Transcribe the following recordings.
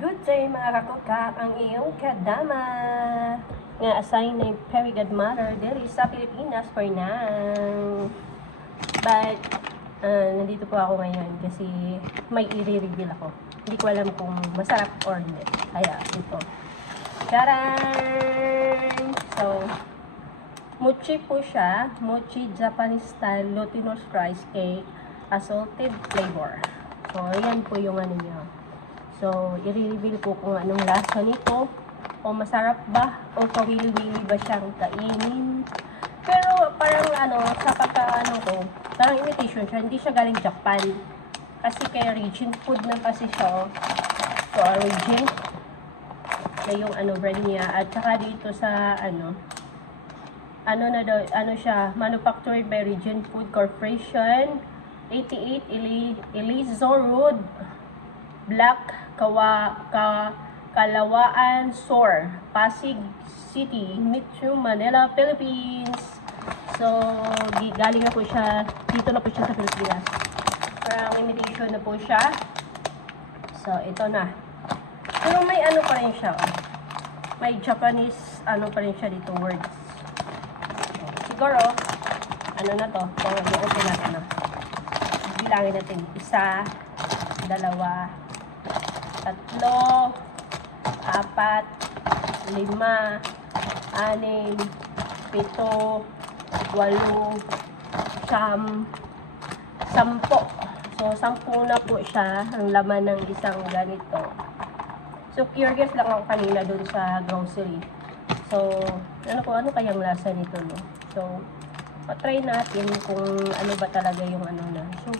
Good day mga kakukak, ang iyong kadama nga assign na very good mother diri sa Pilipinas for now. But nandito po ako ngayon kasi may i-reveal ako. Hindi ko alam kung masarap or hindi. Kaya ito. Charan! So, mochi po siya. Mochi Japanese style glutinous rice cake, salted flavor. So, yan po yung ano niya. So, i-reveal ko kung anong lasa nito. O masarap ba? O kawili-wili ba siyang kainin? Pero parang sa pagka ko, parang imitation siya. Hindi siya galing Japan. Kasi kay Regent Food na kasi siya. So, Regent na yung brand niya. At saka dito sa siya, manufactured by Regent Food Corporation, 88 Elizor Road, Black Kalawaan, SOR, Pasig City, Metro Manila, Philippines. So, galing na po siya, dito na po siya sa Pilipinas. Parang imitation na po siya. So, ito na. Pero may pa rin siya. May Japanese, pa rin siya dito, words. Siguro, na to? Kung i-open natin na. Bilangin natin. 1, 2, 3, 4, 5, 6, 7, 8, 10. So, 10 na po siya ang laman ng isang ganito. So, curious lang ako kanina dun sa grocery. So, ano kayang lasa nito, no? So, patry natin kung ano ba talaga yung na. So,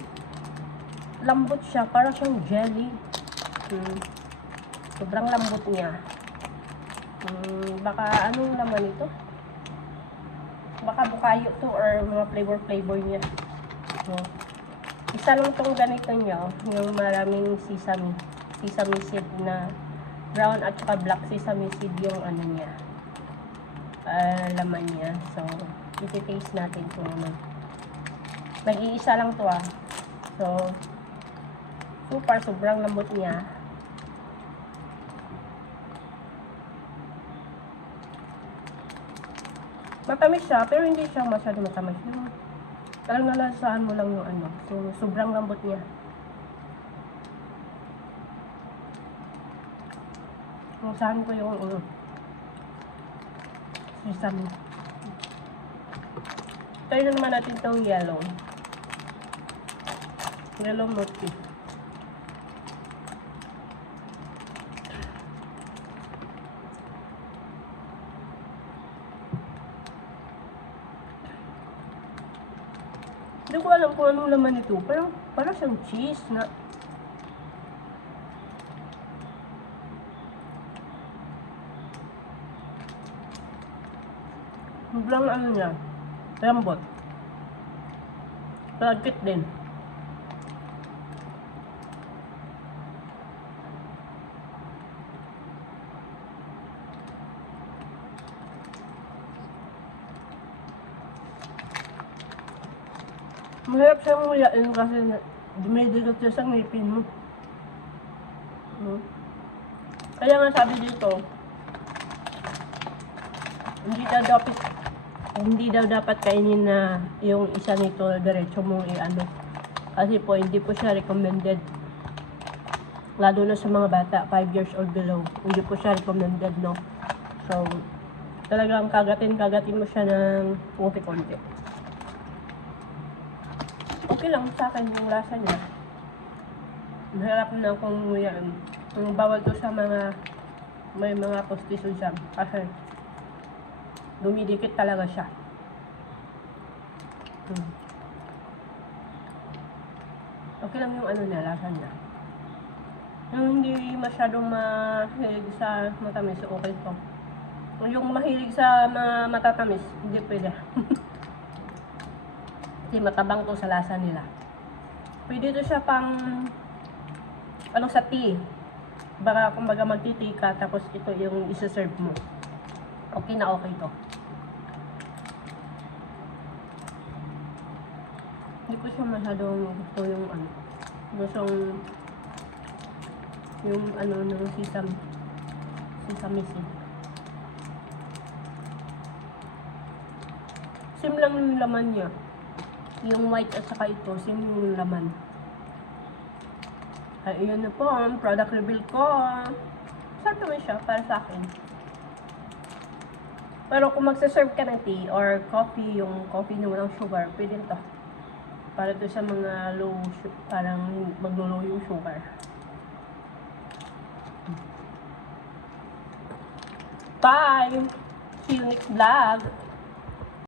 lambot siya. Parang siyang jelly. Sobrang lambot niya. Baka anong laman ito? Baka bukayo to or mga flavor niya. So, isa lang tong ganito niya. Yung maraming sesame seed na brown at saka black sesame seed yung niya. Laman niya. So, iti-taste natin kung nag-iisa lang to So, sobrang lambot niya. Matamis siya, pero hindi siya masyado matamis. Talagang nalasahan mo lang yung So, sobrang lambot niya. Nasahan ko yung sesame. Try na naman natin itong yellow mochi. Hindi ko alam kung anong laman ito. Parang siyang cheese na sobrang niya. Lambot. Lagkit din. Mahirap siyang nguyain kasi dumidigot siya sa ngipin mo. Kaya nga sabi dito, hindi daw dapat kainin na yung isa nito diretso mong Kasi po, hindi po siya recommended. Lalo na sa mga bata, 5 years old below. Hindi po siya recommended, no? So, talagang kagatin mo siya ng konti-konti. Okay lang sa akin yung lasa niya. Mahirap na kung nguyain. Bawal to sa may mga postiso dyan. Kasi dumidikit talaga siya. Okay lang yung lasa niya. Yung hindi masyadong mahilig sa matamis, okay to. Yung mahilig sa matatamis, hindi pwede. Kasi matabang to sa lasa nila. Pwede to siya pang sa tea. Baka kumbaga magti-tea ka, tapos ito yung isa-serve mo. Okay na okay to. Hindi ko siya masyadong gusto yung gustong Yung ano ng sesame seed. Same lang yung laman niya. Yung white at saka ito, same yung laman. Ay, yun na po ang product reveal ko. Sarap naman siya para sa akin. Pero kung magsaserve ka ng tea or coffee, yung coffee na walang sugar, pwede ito. Para to sa mga low, parang maglo-low yung sugar. Bye! See you next vlog!